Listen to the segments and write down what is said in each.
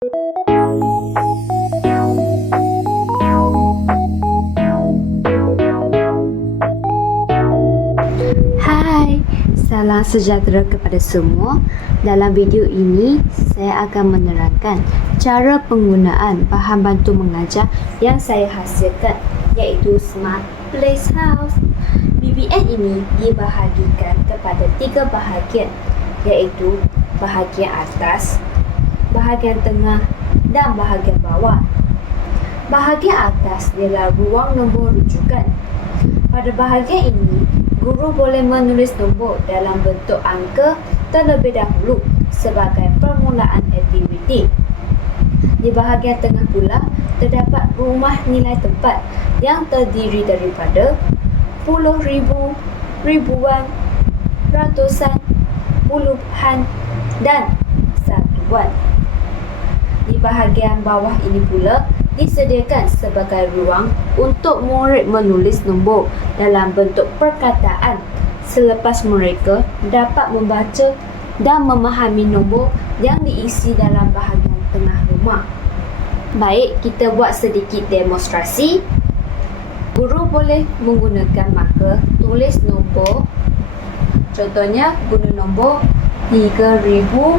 Hai, salam sejahtera kepada semua. Dalam video ini, saya akan menerangkan cara penggunaan bahan bantu mengajar yang saya hasilkan, iaitu Smart Place House. BBN ini dibahagikan kepada 3 bahagian, iaitu bahagian atas, bahagian tengah dan bahagian bawah. Bahagian atas ialah ruang nombor rujukan. Pada bahagian ini, guru boleh menulis nombor dalam bentuk angka terlebih dahulu sebagai permulaan aktiviti. Di bahagian tengah pula, terdapat rumah nilai tempat yang terdiri daripada puluh ribu, ribuan, ratusan, puluhan dan satuan. Di bahagian bawah ini pula disediakan sebagai ruang untuk murid menulis nombor dalam bentuk perkataan selepas mereka dapat membaca dan memahami nombor yang diisi dalam bahagian tengah rumah. Baik, kita buat sedikit demonstrasi. Guru boleh menggunakan marker tulis nombor. Contohnya guna nombor 3254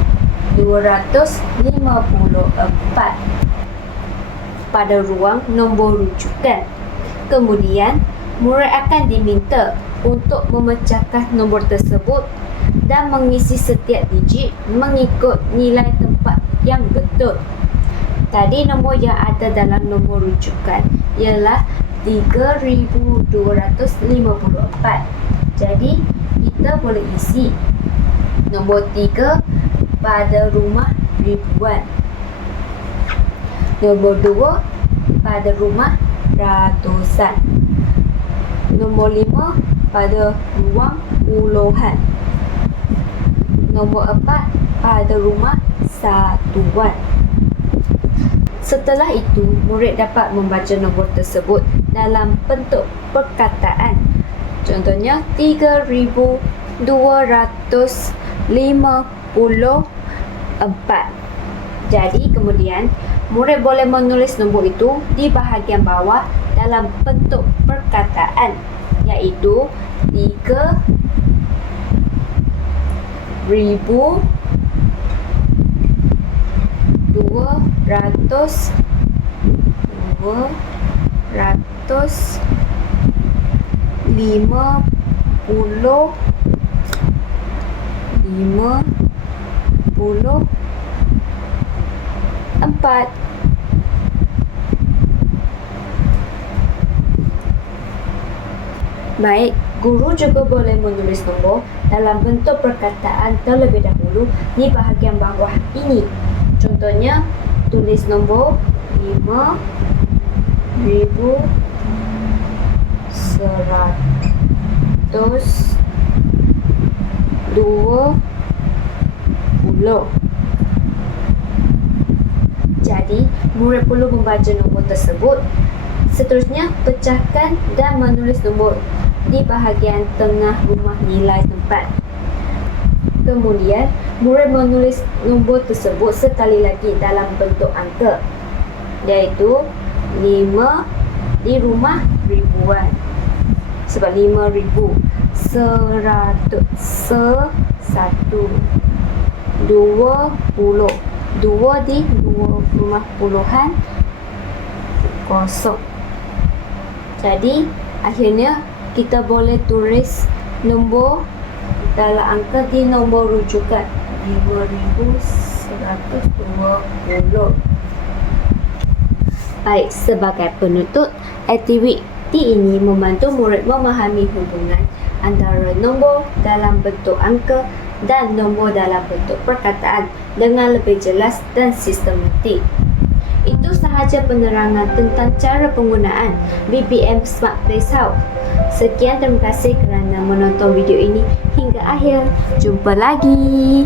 pada ruang nombor rujukan. Kemudian, murid akan diminta untuk memecahkan nombor tersebut dan mengisi setiap digit mengikut nilai tempat yang betul. Tadi nombor yang ada dalam nombor rujukan ialah 3254. Jadi, kita boleh isi nombor 3 pada rumah ribuan, nombor 2 pada rumah ratusan, nombor 5 pada ruang puluhan, nombor 4 pada rumah satuan. Setelah itu, murid dapat membaca nombor tersebut dalam bentuk perkataan. Contohnya 3254. Jadi kemudian murid boleh menulis nombor itu di bahagian bawah dalam bentuk perkataan, iaitu 4. Baik, guru juga boleh menulis nombor dalam bentuk perkataan terlebih dahulu di bahagian bawah ini. Contohnya, tulis nombor 5120. Jadi, murid perlu membaca nombor tersebut. Seterusnya, pecahkan dan menulis nombor di bahagian tengah rumah nilai tempat. Kemudian, murid menulis nombor tersebut sekali lagi dalam bentuk angka, iaitu 5 di rumah ribuan. Sebab 5,000, 100, 20, 2 di rumah puluhan, 0. Jadi, akhirnya kita boleh tulis nombor dalam angka di nombor rujukan 5120. Baik, sebagai penutup, aktiviti ini membantu murid memahami hubungan antara nombor dalam bentuk angka dan nombor dalam bentuk perkataan dengan lebih jelas dan sistematik. Itu sahaja penerangan tentang cara penggunaan BBM Smart Place House. Sekian, terima kasih kerana menonton video ini hingga akhir. Jumpa lagi.